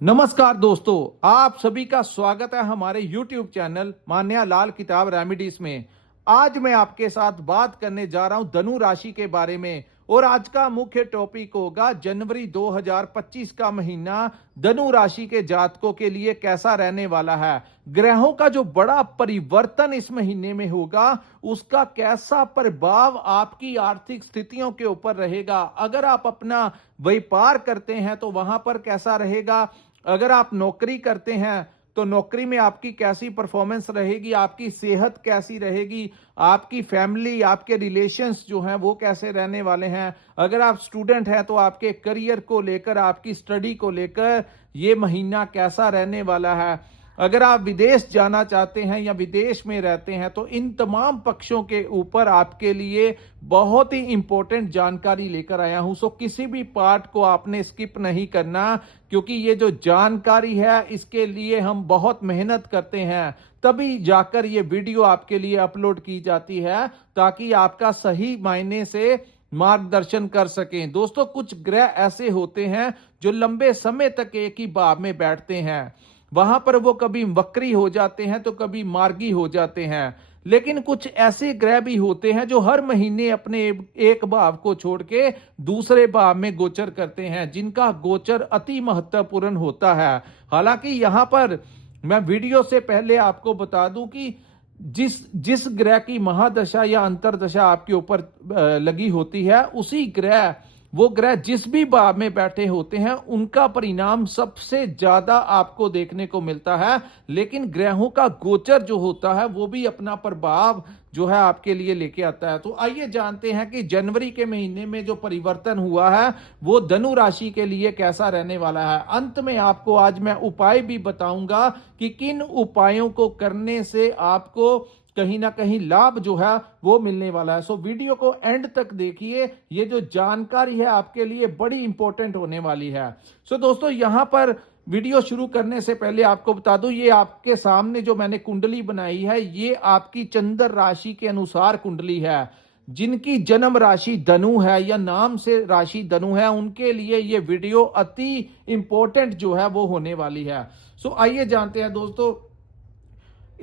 नमस्कार दोस्तों, आप सभी का स्वागत है हमारे YouTube चैनल मान्या लाल किताब रेमेडीज में। आज मैं आपके साथ बात करने जा रहा हूं धनु राशि के बारे में और आज का मुख्य टॉपिक होगा जनवरी 2025 का महीना धनु राशि के जातकों के लिए कैसा रहने वाला है। ग्रहों का जो बड़ा परिवर्तन इस महीने में होगा उसका कैसा प्रभाव आपकी आर्थिक स्थितियों के ऊपर रहेगा। अगर आप अपना व्यापार करते हैं तो वहां पर कैसा रहेगा, अगर आप नौकरी करते हैं तो नौकरी में आपकी कैसी परफॉर्मेंस रहेगी, आपकी सेहत कैसी रहेगी, आपकी फैमिली, आपके रिलेशंस जो हैं वो कैसे रहने वाले हैं। अगर आप स्टूडेंट हैं तो आपके करियर को लेकर, आपकी स्टडी को लेकर ये महीना कैसा रहने वाला है। अगर आप विदेश जाना चाहते हैं या विदेश में रहते हैं तो इन तमाम पक्षों के ऊपर आपके लिए बहुत ही इंपॉर्टेंट जानकारी लेकर आया हूं। सो किसी भी पार्ट को आपने स्किप नहीं करना, क्योंकि ये जो जानकारी है इसके लिए हम बहुत मेहनत करते हैं, तभी जाकर ये वीडियो आपके लिए अपलोड की जाती है ताकि आपका सही मायने से मार्गदर्शन कर सकें। दोस्तों, कुछ ग्रह ऐसे होते हैं जो लंबे समय तक एक ही भाव में बैठते हैं। वहां पर वो कभी वक्री हो जाते हैं तो कभी मार्गी हो जाते हैं। लेकिन कुछ ऐसे ग्रह भी होते हैं जो हर महीने अपने एक भाव को छोड़ के दूसरे भाव में गोचर करते हैं, जिनका गोचर अति महत्वपूर्ण होता है। हालांकि यहां पर मैं वीडियो से पहले आपको बता दूं कि जिस जिस ग्रह की महादशा या अंतरदशा आपके ऊपर लगी होती है, उसी ग्रह वो ग्रह जिस भी भाव में बैठे होते हैं उनका परिणाम सबसे ज्यादा आपको देखने को मिलता है। लेकिन ग्रहों का गोचर जो होता है वो भी अपना प्रभाव जो है आपके लिए लेके आता है। तो आइए जानते हैं कि जनवरी के महीने में जो परिवर्तन हुआ है वो धनु राशि के लिए कैसा रहने वाला है। अंत में आपको आज मैं उपाय भी बताऊंगा कि किन उपायों को करने से आपको कहीं ना कहीं लाभ जो है वो मिलने वाला है। सो वीडियो को एंड तक देखिए, ये जो जानकारी है आपके लिए बड़ी इंपॉर्टेंट होने वाली है। सो दोस्तों, यहां पर वीडियो शुरू करने से पहले आपको बता दूं, ये आपके सामने जो मैंने कुंडली बनाई है ये आपकी चंद्र राशि के अनुसार कुंडली है। जिनकी जन्म राशि धनु है या नाम से राशि धनु है उनके लिए ये वीडियो अति इंपॉर्टेंट जो है वो होने वाली है। सो आइए जानते हैं दोस्तों,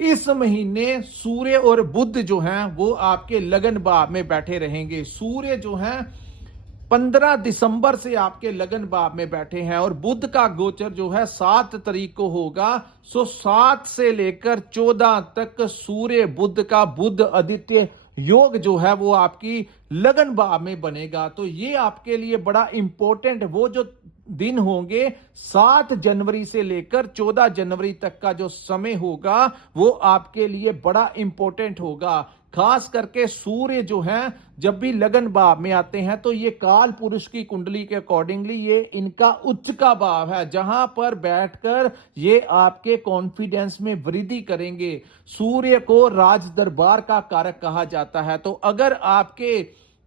इस महीने सूर्य और बुध जो हैं वो आपके लगन भाव में बैठे रहेंगे। सूर्य जो हैं 15 दिसंबर से आपके लगन भाव में बैठे हैं और बुध का गोचर जो है 7 तारीख को होगा। सो 7 से लेकर 14 तक सूर्य बुध का बुध आदित्य योग जो है वो आपकी लगन भाव में बनेगा। तो ये आपके लिए बड़ा इंपॉर्टेंट वो जो दिन होंगे 7 जनवरी से लेकर 14 जनवरी तक का जो समय होगा वो आपके लिए बड़ा इंपॉर्टेंट होगा। खास करके सूर्य जो है जब भी लगन भाव में आते हैं तो ये काल पुरुष की कुंडली के अकॉर्डिंगली ये इनका उच्च का भाव है, जहां पर बैठकर ये आपके कॉन्फिडेंस में वृद्धि करेंगे। सूर्य को राज दरबार का कारक कहा जाता है। तो अगर आपके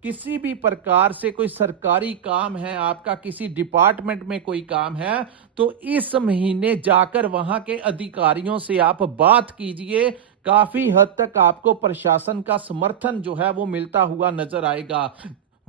किसी भी प्रकार से कोई सरकारी काम है, आपका किसी डिपार्टमेंट में कोई काम है, तो इस महीने जाकर वहां के अधिकारियों से आप बात कीजिए। काफी हद तक आपको प्रशासन का समर्थन जो है वो मिलता हुआ नजर आएगा।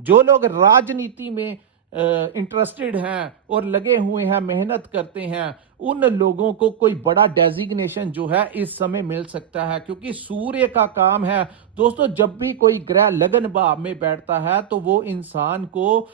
जो लोग राजनीति में इंटरेस्टेड हैं और लगे हुए हैं, मेहनत करते हैं, उन लोगों को कोई बड़ा डेजिग्नेशन जो है इस समय मिल सकता है, क्योंकि सूर्य का काम है दोस्तों, जब भी कोई ग्रह लगन भाव में बैठता है तो वो इंसान को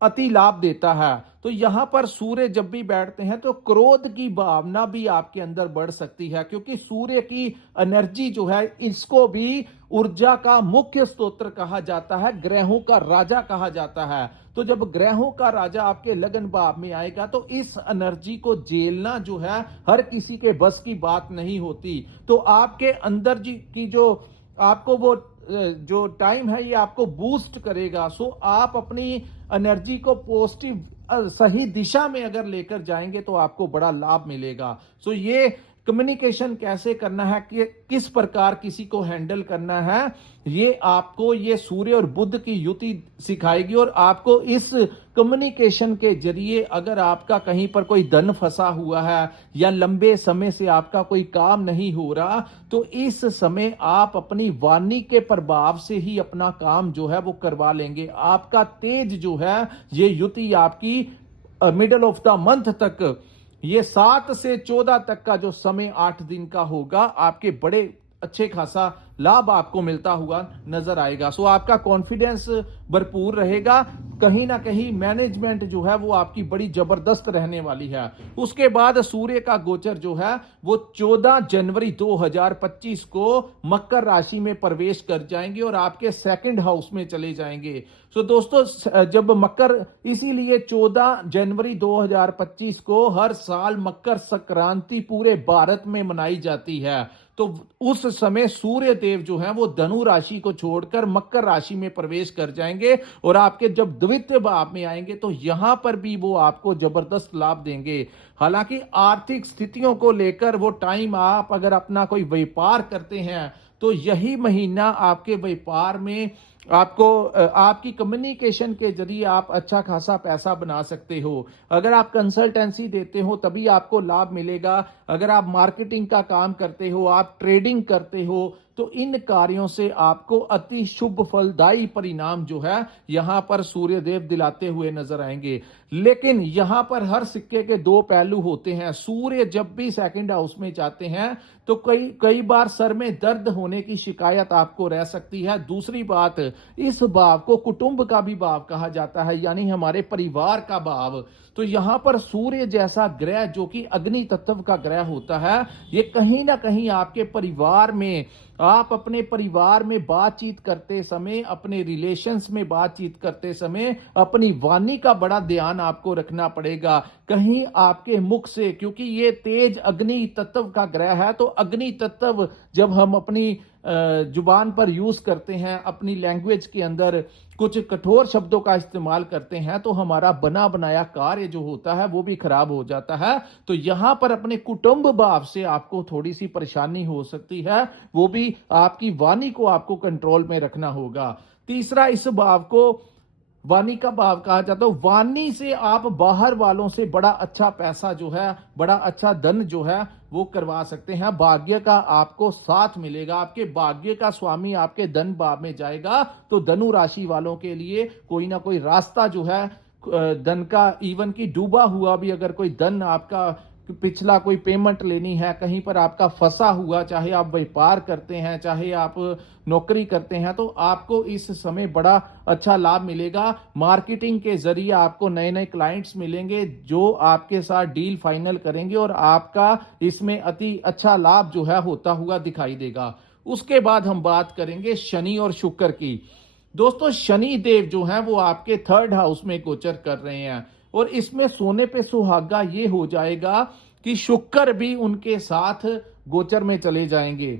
अति लाभ देता है। तो यहां पर सूर्य जब भी बैठते हैं तो क्रोध की भावना भी आपके अंदर बढ़ सकती है, क्योंकि सूर्य की एनर्जी जो है इसको भी ऊर्जा का मुख्य स्रोत कहा जाता है, ग्रहों का राजा कहा जाता है। तो जब ग्रहों का राजा आपके लगन भाव में आएगा तो इस एनर्जी को झेलना जो है हर किसी के बस की बात नहीं होती। तो आपके अंदर जी की जो आपको वो जो टाइम है ये आपको बूस्ट करेगा। सो आप अपनी एनर्जी को पॉजिटिव सही दिशा में अगर लेकर जाएंगे तो आपको बड़ा लाभ मिलेगा। सो ये कम्युनिकेशन कैसे करना है, कि किस प्रकार किसी को हैंडल करना है, ये आपको ये सूर्य और बुध की युति सिखाएगी। और आपको इस कम्युनिकेशन के जरिए अगर आपका कहीं पर कोई धन फंसा हुआ है या लंबे समय से आपका कोई काम नहीं हो रहा, तो इस समय आप अपनी वाणी के प्रभाव से ही अपना काम जो है वो करवा लेंगे। आपका तेज जो है ये युति आपकी मिडल ऑफ द मंथ तक ये 7 से 14 तक का जो समय 8 दिन का होगा, आपके बड़े अच्छे खासा लाभ आपको मिलता हुआ नजर आएगा। सो आपका कॉन्फिडेंस भरपूर रहेगा। कहीं ना कहीं मैनेजमेंट जो है वो आपकी बड़ी जबरदस्त रहने वाली है। उसके बाद सूर्य का गोचर जो है वो 14 जनवरी 2025 को मकर राशि में प्रवेश कर जाएंगे और आपके सेकंड हाउस में चले जाएंगे। सो दोस्तों, जब मकर, इसीलिए 14 जनवरी 2025 को हर साल मकर संक्रांति पूरे भारत में मनाई जाती है। तो उस समय सूर्य देव जो है वो धनु राशि को छोड़कर मकर राशि में प्रवेश कर जाएंगे और आपके जब द्वितीय भाव में आएंगे तो यहां पर भी वो आपको जबरदस्त लाभ देंगे। हालांकि आर्थिक स्थितियों को लेकर वो टाइम, आप अगर अपना कोई व्यापार करते हैं तो यही महीना आपके व्यापार में आपको आपकी कम्युनिकेशन के जरिए आप अच्छा खासा पैसा बना सकते हो। अगर आप कंसल्टेंसी देते हो तभी आपको लाभ मिलेगा। अगर आप मार्केटिंग का काम करते हो, आप ट्रेडिंग करते हो, तो इन कार्यों से आपको अति शुभ फलदायी परिणाम जो है यहां पर सूर्यदेव दिलाते हुए नजर आएंगे। लेकिन यहां पर हर सिक्के के दो पहलू होते हैं। सूर्य जब भी सेकंड हाउस में जाते हैं तो कई कई बार सर में दर्द होने की शिकायत आपको रह सकती है। दूसरी बात, इस भाव को कुटुंब का भी भाव कहा जाता है, यानी हमारे परिवार का भाव। तो यहां पर सूर्य जैसा ग्रह जो कि अग्नि तत्व का ग्रह होता है, ये कहीं ना कहीं आपके परिवार में, आप अपने परिवार में बातचीत करते समय, अपने रिलेशंस में बातचीत करते समय अपनी वाणी का बड़ा ध्यान आपको रखना पड़ेगा। कहीं आपके मुख से, क्योंकि ये तेज अग्नि तत्व का ग्रह है, तो अग्नि तत्व जब हम अपनी जुबान पर यूज करते हैं, अपनी लैंग्वेज के अंदर कुछ कठोर शब्दों का इस्तेमाल करते हैं, तो हमारा बना बनाया कार्य जो होता है वो भी खराब हो जाता है। तो यहां पर अपने कुटुंब भाव से आपको थोड़ी सी परेशानी हो सकती है, वो भी आपकी वाणी को आपको कंट्रोल में रखना होगा। तीसरा, इस भाव को वाणी का भाव कहा जाता है। वाणी से आप बाहर वालों से बड़ा अच्छा पैसा जो है, बड़ा अच्छा धन जो है वो करवा सकते हैं। भाग्य का आपको साथ मिलेगा। आपके भाग्य का स्वामी आपके धन भाव में जाएगा तो धनु राशि वालों के लिए कोई ना कोई रास्ता जो है धन का, इवन की डूबा हुआ भी अगर कोई धन आपका पिछला कोई पेमेंट लेनी है, कहीं पर आपका फंसा हुआ, चाहे आप व्यापार करते हैं, चाहे आप नौकरी करते हैं, तो आपको इस समय बड़ा अच्छा लाभ मिलेगा। मार्केटिंग के जरिए आपको नए नए क्लाइंट्स मिलेंगे जो आपके साथ डील फाइनल करेंगे और आपका इसमें अति अच्छा लाभ जो है होता हुआ दिखाई देगा। उसके बाद हम बात करेंगे शनि और शुक्र की। दोस्तों, शनि देव जो है वो आपके थर्ड हाउस में गोचर कर रहे हैं और इसमें सोने पे सुहागा ये हो जाएगा कि शुक्र भी उनके साथ गोचर में चले जाएंगे।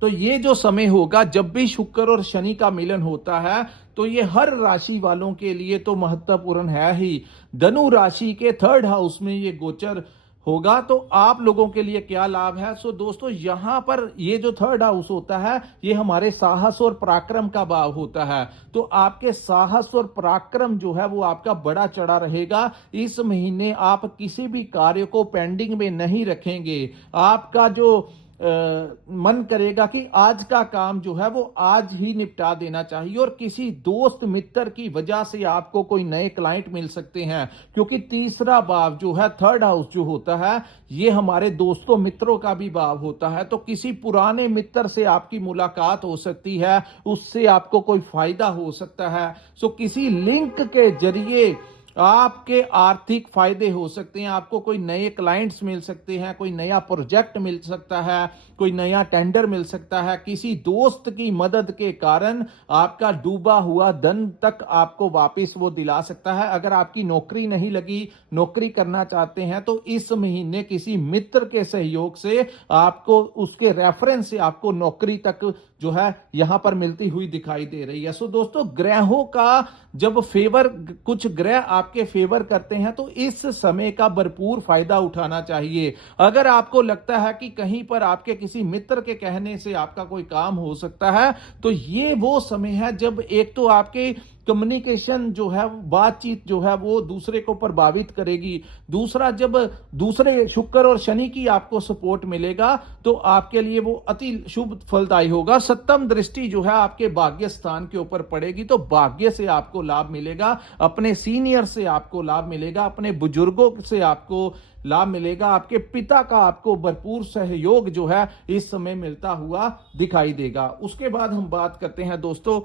तो ये जो समय होगा, जब भी शुक्र और शनि का मिलन होता है, तो ये हर राशि वालों के लिए तो महत्वपूर्ण है ही। धनु राशि के थर्ड हाउस में ये गोचर होगा तो आप लोगों के लिए क्या लाभ है। सो दोस्तों, यहां पर ये जो थर्ड हाउस होता है ये हमारे साहस और पराक्रम का भाव होता है। तो आपके साहस और पराक्रम जो है वो आपका बड़ा चढ़ा रहेगा। इस महीने आप किसी भी कार्य को पेंडिंग में नहीं रखेंगे। आपका जो मन करेगा कि आज का काम जो है वो आज ही निपटा देना चाहिए और किसी दोस्त मित्र की वजह से आपको कोई नए क्लाइंट मिल सकते हैं, क्योंकि तीसरा भाव जो है, थर्ड हाउस जो होता है, ये हमारे दोस्तों मित्रों का भी भाव होता है। तो किसी पुराने मित्र से आपकी मुलाकात हो सकती है, उससे आपको कोई फायदा हो सकता है। सो किसी लिंक के जरिए आपके आर्थिक फायदे हो सकते हैं। आपको कोई नए क्लाइंट्स मिल सकते हैं, कोई नया प्रोजेक्ट मिल सकता है, कोई नया टेंडर मिल सकता है। किसी दोस्त की मदद के कारण आपका डूबा हुआ धन तक आपको वापस वो दिला सकता है। अगर आपकी नौकरी नहीं लगी, नौकरी करना चाहते हैं, तो इस महीने किसी मित्र के सहयोग से आपको, उसके रेफरेंस से आपको नौकरी तक जो है यहां पर मिलती हुई दिखाई दे रही है। सो दोस्तों, ग्रहों का जब फेवर, कुछ ग्रह आपके फेवर करते हैं तो इस समय का भरपूर फायदा उठाना चाहिए। अगर आपको लगता है कि कहीं पर आपके किसी मित्र के कहने से आपका कोई काम हो सकता है, तो ये वो समय है जब एक तो आपके कम्युनिकेशन जो है, बातचीत जो है वो दूसरे को प्रभावित करेगी। दूसरा, जब दूसरे शुक्र और शनि की आपको सपोर्ट मिलेगा तो आपके लिए वो अति शुभ फलदायी होगा। सप्तम दृष्टि जो है आपके भाग्य स्थान के ऊपर पड़ेगी तो भाग्य से आपको लाभ मिलेगा, अपने सीनियर से आपको लाभ मिलेगा, अपने बुजुर्गों से आपको लाभ मिलेगा, आपके पिता का आपको भरपूर सहयोग जो है इस समय मिलता हुआ दिखाई देगा। उसके बाद हम बात करते हैं दोस्तों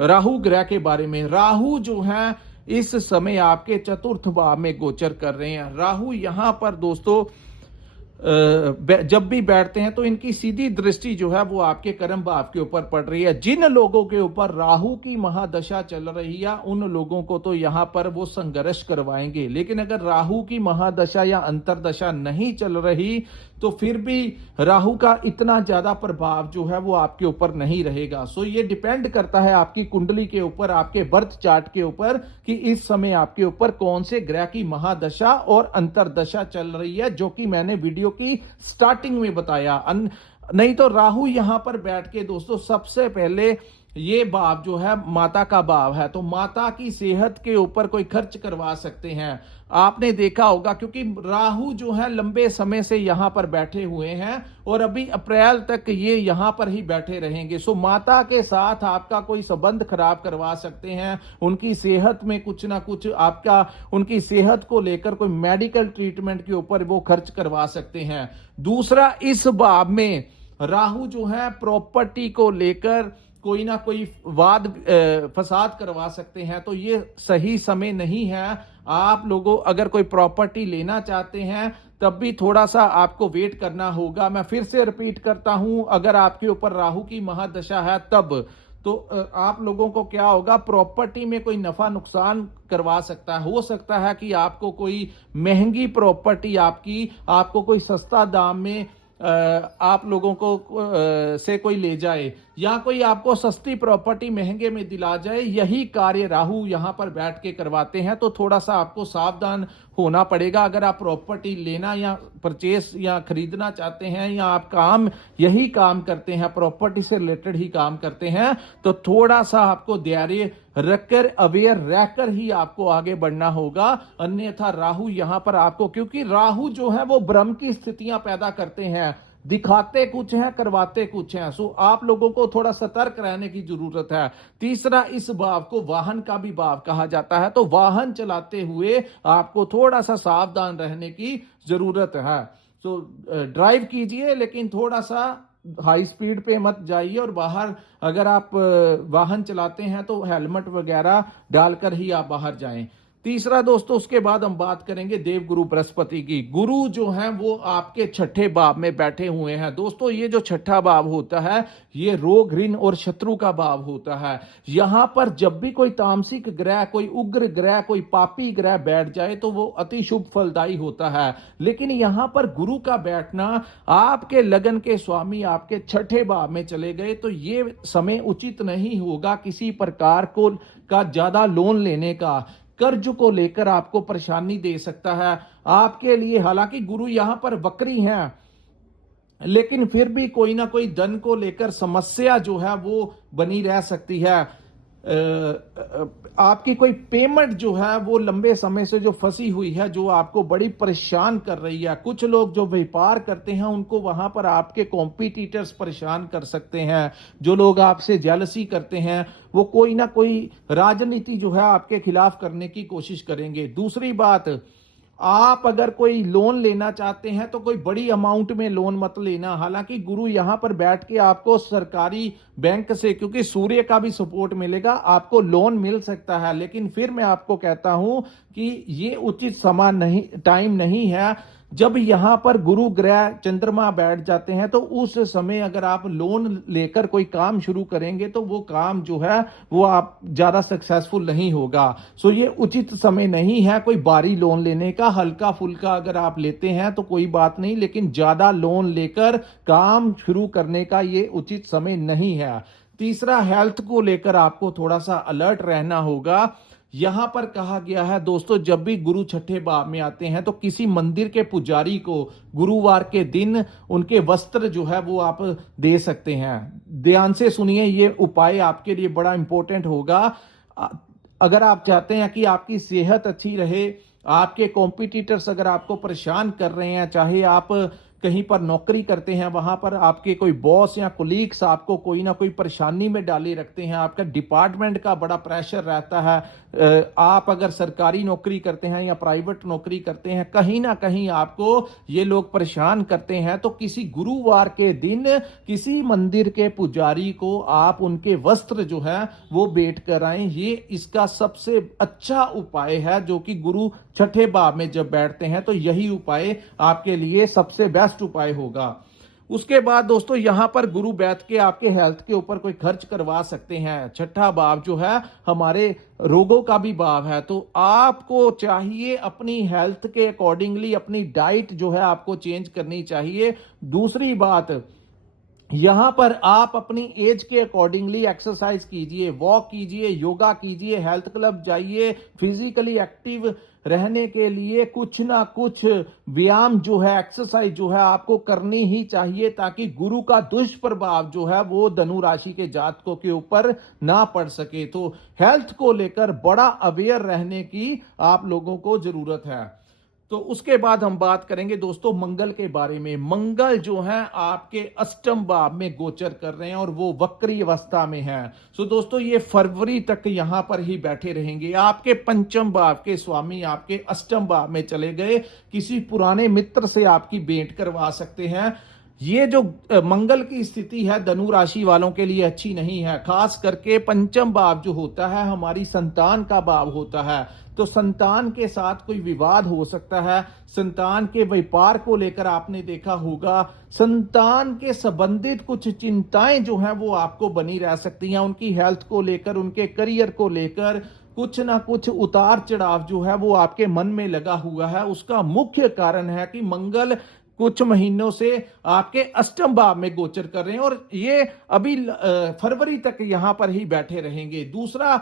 राहु ग्रह के बारे में। राहु जो है इस समय आपके चतुर्थ भाव में गोचर कर रहे हैं। राहु यहां पर दोस्तों जब भी बैठते हैं तो इनकी सीधी दृष्टि जो है वो आपके कर्म भाव के ऊपर पड़ रही है। जिन लोगों के ऊपर राहु की महादशा चल रही है उन लोगों को तो यहां पर वो संघर्ष करवाएंगे, लेकिन अगर राहु की महादशा या अंतरदशा नहीं चल रही तो फिर भी राहु का इतना ज्यादा प्रभाव जो है वो आपके ऊपर नहीं रहेगा। सो ये डिपेंड करता है आपकी कुंडली के ऊपर, आपके बर्थ चार्ट के ऊपर कि इस समय आपके ऊपर कौन से ग्रह की महादशा और अंतरदशा चल रही है, जो कि मैंने वीडियो की स्टार्टिंग में बताया। नहीं तो राहु यहां पर बैठ के दोस्तों सबसे पहले ये भाव जो है माता का भाव है, तो माता की सेहत के ऊपर कोई खर्च करवा सकते हैं। आपने देखा होगा क्योंकि राहु जो है लंबे समय से यहां पर बैठे हुए हैं और अभी अप्रैल तक ये यहां पर ही बैठे रहेंगे। सो माता के साथ आपका कोई संबंध खराब करवा सकते हैं, उनकी सेहत में कुछ ना कुछ आपका उनकी सेहत को लेकर कोई मेडिकल ट्रीटमेंट के ऊपर वो खर्च करवा सकते हैं। दूसरा, इस भाव में राहु जो है प्रॉपर्टी को लेकर कोई ना कोई वाद फसाद करवा सकते हैं, तो ये सही समय नहीं है। आप लोगों अगर कोई प्रॉपर्टी लेना चाहते हैं तब भी थोड़ा सा आपको वेट करना होगा। मैं फिर से रिपीट करता हूं, अगर आपके ऊपर राहु की महादशा है तब तो आप लोगों को क्या होगा, प्रॉपर्टी में कोई नफा नुकसान करवा सकता है। हो सकता है कि आपको कोई महंगी प्रॉपर्टी आपको कोई सस्ता दाम में आप लोगों को से कोई ले जाए या कोई आपको सस्ती प्रॉपर्टी महंगे में दिला जाए। यही कार्य राहु यहां पर बैठ के करवाते हैं, तो थोड़ा सा आपको सावधान होना पड़ेगा। अगर आप प्रॉपर्टी लेना या परचेस या खरीदना चाहते हैं या आप यही काम करते हैं, प्रॉपर्टी से रिलेटेड ही काम करते हैं, तो थोड़ा सा आपको धैर्य रखकर अवेयर रहकर ही आपको आगे बढ़ना होगा। अन्यथा राहु यहां पर आपको, क्योंकि राहु जो है वो भ्रम की स्थितियां पैदा करते हैं, दिखाते कुछ हैं करवाते कुछ हैं। सो आप लोगों को थोड़ा सतर्क रहने की जरूरत है। तीसरा, इस भाव को वाहन का भी भाव कहा जाता है, तो वाहन चलाते हुए आपको थोड़ा सा सावधान रहने की जरूरत है। सो ड्राइव कीजिए लेकिन थोड़ा सा हाई स्पीड पे मत जाइए, और बाहर अगर आप वाहन चलाते हैं तो हेलमेट वगैरह डालकर ही आप बाहर जाएं। तीसरा दोस्तों, उसके बाद हम बात करेंगे देवगुरु बृहस्पति की। गुरु जो है वो आपके छठे भाव में बैठे हुए हैं। दोस्तों, ये जो छठा भाव होता है ये रोग, ऋण और शत्रु का भाव होता है। यहां पर जब भी कोई तामसिक ग्रह, कोई उग्र ग्रह, कोई पापी ग्रह बैठ जाए तो वो अति शुभ फलदायी होता है। लेकिन यहां पर गुरु का बैठना, आपके लगन के स्वामी आपके छठे भाव में चले गए तो ये समय उचित नहीं होगा किसी प्रकार को का ज्यादा लोन लेने का। कर्ज को लेकर आपको परेशानी दे सकता है आपके लिए। हालांकि गुरु यहां पर वक्री हैं, लेकिन फिर भी कोई ना कोई धन को लेकर समस्या जो है वो बनी रह सकती है। आपकी कोई पेमेंट जो है वो लंबे समय से जो फंसी हुई है, जो आपको बड़ी परेशान कर रही है। कुछ लोग जो व्यापार करते हैं उनको वहां पर आपके कॉम्पिटिटर्स परेशान कर सकते हैं। जो लोग आपसे जेलसी करते हैं वो कोई ना कोई राजनीति जो है आपके खिलाफ करने की कोशिश करेंगे। दूसरी बात, आप अगर कोई लोन लेना चाहते हैं तो कोई बड़ी अमाउंट में लोन मत लेना। हालांकि गुरु यहां पर बैठ के आपको सरकारी बैंक से, क्योंकि सूर्य का भी सपोर्ट मिलेगा, आपको लोन मिल सकता है। लेकिन फिर मैं आपको कहता हूं कि ये उचित समय नहीं, टाइम नहीं है। जब यहां पर गुरु ग्रह चंद्रमा बैठ जाते हैं तो उस समय अगर आप लोन लेकर कोई काम शुरू करेंगे तो वो काम जो है वो आप ज्यादा सक्सेसफुल नहीं होगा। सो ये उचित समय नहीं है कोई भारी लोन लेने का। हल्का फुल्का अगर आप लेते हैं तो कोई बात नहीं, लेकिन ज्यादा लोन लेकर काम शुरू करने का ये उचित समय नहीं है। तीसरा, हेल्थ को लेकर आपको थोड़ा सा अलर्ट रहना होगा। यहां पर कहा गया है दोस्तों, जब भी गुरु छठे भाव में आते हैं तो किसी मंदिर के पुजारी को गुरुवार के दिन उनके वस्त्र जो है वो आप दे सकते हैं। ध्यान से सुनिए, ये उपाय आपके लिए बड़ा इंपॉर्टेंट होगा। अगर आप चाहते हैं कि आपकी सेहत अच्छी रहे, आपके कॉम्पिटिटर्स अगर आपको परेशान कर रहे हैं, चाहे आप कहीं पर नौकरी करते हैं, वहां पर आपके कोई बॉस या कोलीग्स आपको कोई ना कोई परेशानी में डाले रखते हैं, आपका डिपार्टमेंट का बड़ा प्रेशर रहता है, आप अगर सरकारी नौकरी करते हैं या प्राइवेट नौकरी करते हैं, कहीं ना कहीं आपको ये लोग परेशान करते हैं, तो किसी गुरुवार के दिन किसी मंदिर के पुजारी को आप उनके वस्त्र जो है वो भेंट कराएं। ये इसका सबसे अच्छा उपाय है, जो कि गुरु छठे भाव में जब बैठते हैं तो यही उपाय आपके लिए सबसे बेस्ट उपाय होगा। उसके बाद दोस्तों यहां पर गुरु बैठ के आपके हेल्थ के ऊपर कोई खर्च करवा सकते हैं। छठा भाव जो है हमारे रोगों का भी भाव है, तो आपको चाहिए अपनी हेल्थ के अकॉर्डिंगली अपनी डाइट जो है आपको चेंज करनी चाहिए। दूसरी बात, यहां पर आप अपनी एज के अकॉर्डिंगली एक्सरसाइज कीजिए, वॉक कीजिए, योगा कीजिए, हेल्थ क्लब जाइए, फिजिकली एक्टिव रहने के लिए कुछ ना कुछ व्यायाम जो है, एक्सरसाइज जो है आपको करनी ही चाहिए, ताकि गुरु का दुष्प्रभाव जो है वो धनु राशि के जातकों के ऊपर ना पड़ सके। तो हेल्थ को लेकर बड़ा अवेयर रहने की आप लोगों को जरूरत है। तो उसके बाद हम बात करेंगे दोस्तों मंगल के बारे में। मंगल जो है आपके अष्टम भाव में गोचर कर रहे हैं और वो वक्री अवस्था में है। सो दोस्तों ये फरवरी तक यहां पर ही बैठे रहेंगे। आपके पंचम भाव के स्वामी आपके अष्टम भाव में चले गए, किसी पुराने मित्र से आपकी भेंट करवा सकते हैं। ये जो मंगल की स्थिति है धनु राशि वालों के लिए अच्छी नहीं है। खास करके पंचम भाव जो होता है हमारी संतान का भाव होता है, तो संतान के साथ कोई विवाद हो सकता है। संतान के व्यापार को लेकर आपने देखा होगा, संतान के संबंधित कुछ चिंताएं जो हैं वो आपको बनी रह सकती हैं। उनकी हेल्थ को लेकर, उनके करियर को लेकर कुछ ना कुछ उतार चढ़ाव जो है वो आपके मन में लगा हुआ है। उसका मुख्य कारण है कि मंगल कुछ महीनों से आपके अष्टम भाव में गोचर कर रहे हैं और ये अभी फरवरी तक यहां पर ही बैठे रहेंगे। दूसरा,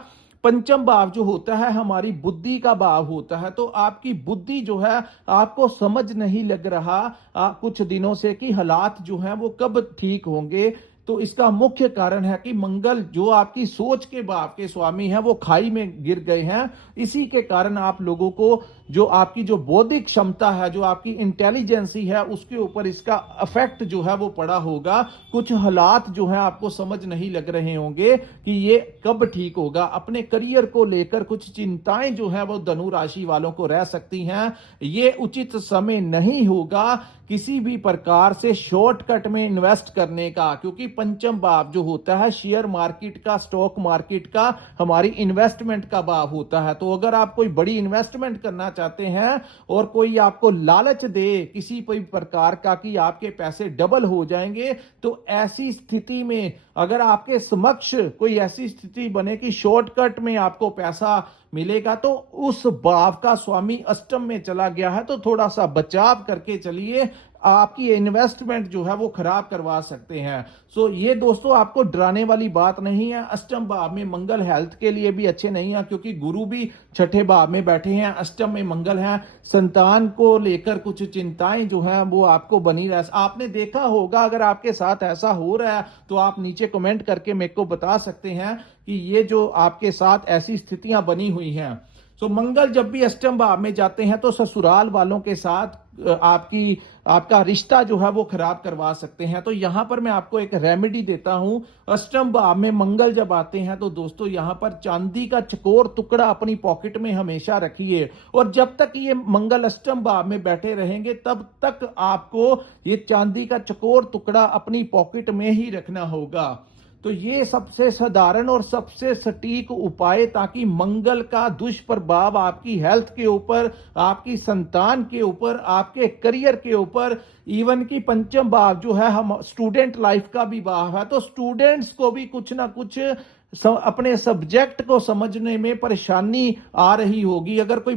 पंचम भाव जो होता है हमारी बुद्धि का भाव होता है, तो आपकी बुद्धि जो है आपको समझ नहीं लग रहा कुछ दिनों से कि हालात जो हैं वो कब ठीक होंगे। तो इसका मुख्य कारण है कि मंगल जो आपकी सोच के भाव के स्वामी हैं वो खाई में गिर गए हैं। इसी के कारण आप लोगों को जो आपकी जो बौद्धिक क्षमता है, जो आपकी इंटेलिजेंसी है, उसके ऊपर इसका इफेक्ट जो है वो पड़ा होगा। कुछ हालात जो है आपको समझ नहीं लग रहे होंगे कि ये कब ठीक होगा। अपने करियर को लेकर कुछ चिंताएं जो है वो धनु राशि वालों को रह सकती हैं। ये उचित समय नहीं होगा किसी भी प्रकार से शॉर्टकट में इन्वेस्ट करने का, क्योंकि पंचम भाव जो होता है शेयर मार्केट का, स्टॉक मार्केट का, हमारी इन्वेस्टमेंट का भाव होता है। तो अगर आप कोई बड़ी इन्वेस्टमेंट करना चाहते हैं और कोई आपको लालच दे किसी कोई प्रकार का कि आपके पैसे डबल हो जाएंगे, तो ऐसी स्थिति में अगर आपके समक्ष कोई ऐसी स्थिति बने कि शॉर्टकट में आपको पैसा मिलेगा, तो उस भाव का स्वामी अष्टम में चला गया है, तो थोड़ा सा बचाव करके चलिए, आपकी इन्वेस्टमेंट जो है वो खराब करवा सकते हैं। सो ये दोस्तों आपको डराने वाली बात नहीं है। अष्टम भाव में मंगल हेल्थ के लिए भी अच्छे नहीं है, क्योंकि गुरु भी छठे भाव में बैठे हैं, अष्टम में मंगल हैं। संतान को लेकर कुछ चिंताएं जो हैं वो आपको बनी रह, आपने देखा होगा, अगर आपके साथ ऐसा हो रहा है तो आप नीचे कमेंट करके मेरे को बता सकते हैं कि ये जो आपके साथ ऐसी स्थितियां बनी हुई हैं। तो मंगल जब भी अष्टम भाव में जाते हैं तो ससुराल वालों के साथ आपका रिश्ता जो है वो खराब करवा सकते हैं। तो यहां पर मैं आपको एक रेमेडी देता हूं। अष्टम भाव में मंगल जब आते हैं तो दोस्तों यहां पर चांदी का चकोर टुकड़ा अपनी पॉकेट में हमेशा रखिए, और जब तक ये मंगल अष्टम भाव में बैठे रहेंगे तब तक आपको ये चांदी का चकोर टुकड़ा अपनी पॉकेट में ही रखना होगा। तो ये सबसे साधारण और सबसे सटीक उपाय, ताकि मंगल का दुष्प्रभाव आपकी हेल्थ के ऊपर, आपकी संतान के ऊपर, आपके करियर के ऊपर, इवन की पंचम भाव जो है हम स्टूडेंट लाइफ का भी भाव है, तो स्टूडेंट्स को भी कुछ ना कुछ अपने सब्जेक्ट को समझने में परेशानी आ रही होगी। अगर कोई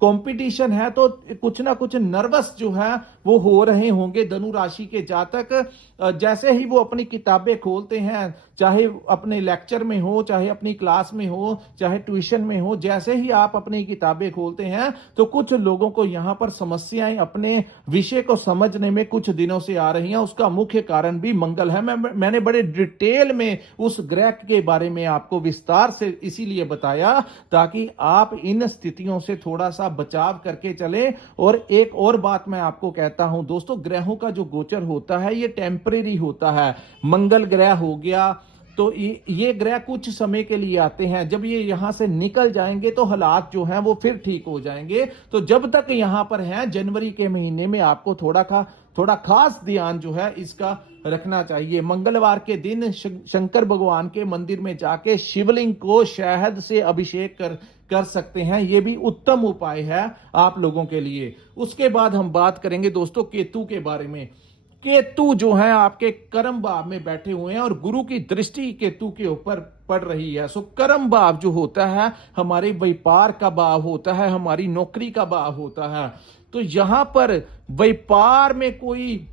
कंपटीशन है तो कुछ ना कुछ नर्वस जो है वो हो रहे होंगे धनु राशि के जातक। जैसे ही वो अपनी किताबें खोलते हैं, चाहे अपने लेक्चर में हो, चाहे अपनी क्लास में हो, चाहे ट्यूशन में हो, जैसे ही आप अपनी किताबें खोलते हैं तो कुछ लोगों को यहां पर समस्याएं अपने विषय को समझने में कुछ दिनों से आ रही हैं। उसका मुख्य कारण भी मंगल है। मैंने बड़े डिटेल में उस ग्रह के बारे में आपको विस्तार से इसीलिए बताया ताकि आप इन स्थितियों से थोड़ा सा बचाव करके चले। और एक और बात मैं आपको कहता हूं दोस्तों, ग्रहों का जो गोचर होता है ये टेम्परेरी होता है। मंगल ग्रह हो गया तो ये ग्रह कुछ समय के लिए आते हैं, जब ये यहां से निकल जाएंगे तो हालात जो हैं वो फिर ठीक हो जाएंगे। तो जब तक यहां पर हैं जनवरी के महीने में आपको थोड़ा खास ध्यान जो है इसका रखना चाहिए। मंगलवार के दिन शंकर भगवान के मंदिर में जाके शिवलिंग को शहद से अभिषेक कर सकते हैं। यह भी उत्तम उपाय है आप लोगों के लिए। उसके बाद हम बात करेंगे दोस्तों केतु के बारे में। केतु जो है आपके कर्म भाव में बैठे हुए हैं और गुरु की दृष्टि केतु के ऊपर पड़ रही है। सो कर्म भाव जो होता है हमारे व्यापार का भाव होता है, हमारी नौकरी का भाव होता है। तो यहां पर व्यापार में कोई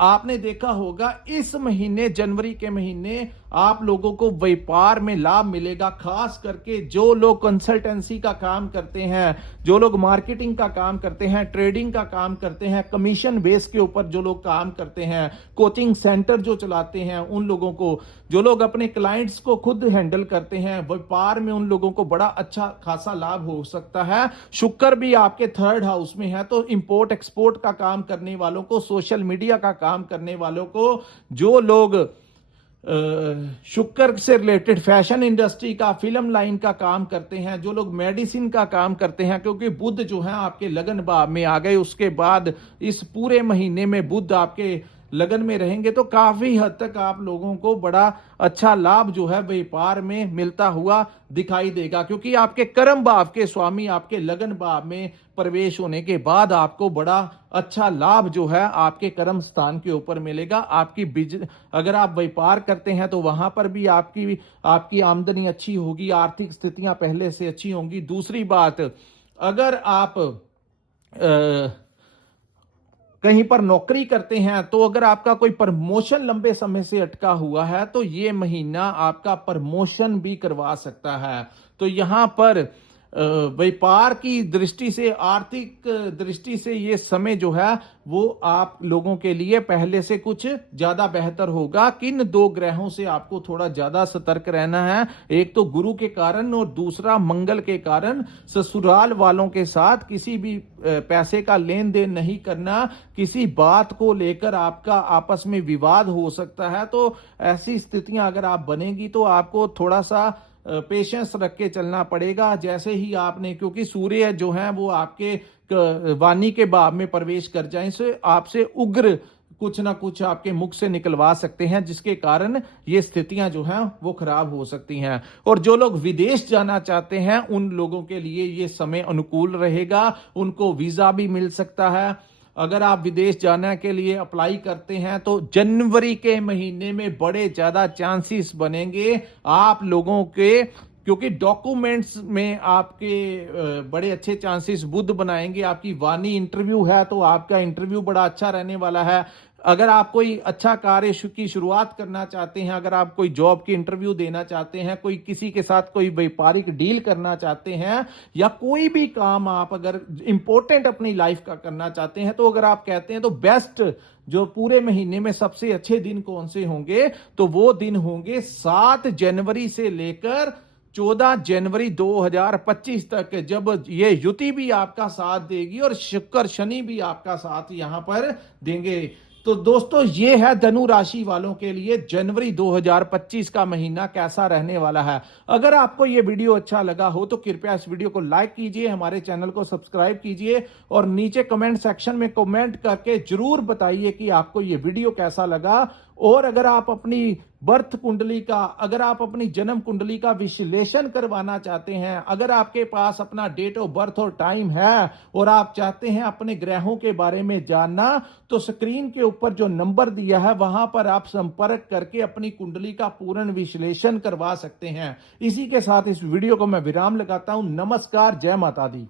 आपने देखा होगा इस महीने जनवरी के महीने आप लोगों को व्यापार में लाभ मिलेगा। खास करके जो लोग कंसल्टेंसी का काम करते हैं, जो लोग मार्केटिंग का काम करते हैं, ट्रेडिंग का काम करते हैं, कमीशन बेस के ऊपर जो लोग काम करते हैं, कोचिंग सेंटर जो चलाते हैं उन लोगों को, जो लोग अपने क्लाइंट्स को खुद हैंडल करते हैं, व्यापार में उन लोगों को बड़ा अच्छा खासा लाभ हो सकता है। शुक्र भी आपके 3rd हाउस में है तो इंपोर्ट एक्सपोर्ट का काम करने वालों को, सोशल मीडिया का काम करने वालों को, जो लोग शुक्र से रिलेटेड फैशन इंडस्ट्री का, फिल्म लाइन का काम करते हैं, जो लोग मेडिसिन का काम करते हैं, क्योंकि बुध जो है आपके लगन भाव में आ गए। उसके बाद इस पूरे महीने में बुध आपके लगन में रहेंगे तो काफी हद तक आप लोगों को बड़ा अच्छा लाभ जो है व्यापार में मिलता हुआ दिखाई देगा, क्योंकि आपके कर्म भाव के स्वामी आपके लगन भाव में प्रवेश होने के बाद आपको बड़ा अच्छा लाभ जो है आपके कर्म स्थान के ऊपर मिलेगा। अगर आप व्यापार करते हैं तो वहां पर भी आपकी आमदनी अच्छी होगी, आर्थिक स्थितियां पहले से अच्छी होंगी। दूसरी बात, अगर आप कहीं पर नौकरी करते हैं तो अगर आपका कोई प्रमोशन लंबे समय से अटका हुआ है तो ये महीना आपका प्रमोशन भी करवा सकता है। तो यहां पर व्यापार की दृष्टि से, आर्थिक दृष्टि से ये समय जो है वो आप लोगों के लिए पहले से कुछ ज्यादा बेहतर होगा। किन 2 ग्रहों से आपको थोड़ा ज्यादा सतर्क रहना है, एक तो गुरु के कारण और दूसरा मंगल के कारण। ससुराल वालों के साथ किसी भी पैसे का लेन देन नहीं करना, किसी बात को लेकर आपका आपस में विवाद हो सकता है। तो ऐसी स्थितियां अगर आप बनेगी तो आपको थोड़ा सा पेशेंस रख के चलना पड़ेगा। जैसे ही आपने, क्योंकि सूर्य जो है वो आपके वाणी के भाव में प्रवेश कर जाए से आपसे उग्र कुछ ना कुछ आपके मुख से निकलवा सकते हैं, जिसके कारण ये स्थितियां जो हैं वो खराब हो सकती हैं। और जो लोग विदेश जाना चाहते हैं उन लोगों के लिए ये समय अनुकूल रहेगा, उनको वीजा भी मिल सकता है। अगर आप विदेश जाने के लिए अप्लाई करते हैं तो जनवरी के महीने में बड़े ज्यादा चांसेस बनेंगे आप लोगों के, क्योंकि डॉक्यूमेंट्स में आपके बड़े अच्छे चांसेस बुध बनाएंगे। आपकी वाणी इंटरव्यू है तो आपका इंटरव्यू बड़ा अच्छा रहने वाला है। अगर आप कोई अच्छा कार्य की शुरुआत करना चाहते हैं, अगर आप कोई जॉब की इंटरव्यू देना चाहते हैं, कोई किसी के साथ कोई व्यापारिक डील करना चाहते हैं, या कोई भी काम आप अगर इंपॉर्टेंट अपनी लाइफ का करना चाहते हैं, तो अगर आप कहते हैं तो बेस्ट जो पूरे महीने में सबसे अच्छे दिन कौन से होंगे, तो वो दिन होंगे 7 जनवरी से लेकर 14 जनवरी 2025 तक, जब ये युति भी आपका साथ देगी और शुक्र शनि भी आपका साथ यहां पर देंगे। तो दोस्तों ये है धनु राशि वालों के लिए जनवरी 2025 का महीना कैसा रहने वाला है। अगर आपको ये वीडियो अच्छा लगा हो तो कृपया इस वीडियो को लाइक कीजिए, हमारे चैनल को सब्सक्राइब कीजिए और नीचे कमेंट सेक्शन में कमेंट करके जरूर बताइए कि आपको ये वीडियो कैसा लगा। और अगर आप अपनी बर्थ कुंडली का, अगर आप अपनी जन्म कुंडली का विश्लेषण करवाना चाहते हैं, अगर आपके पास अपना डेट ऑफ बर्थ और टाइम है और आप चाहते हैं अपने ग्रहों के बारे में जानना, तो स्क्रीन के ऊपर जो नंबर दिया है वहां पर आप संपर्क करके अपनी कुंडली का पूर्ण विश्लेषण करवा सकते हैं। इसी के साथ इस वीडियो को मैं विराम लगाता हूं। नमस्कार, जय माता दी।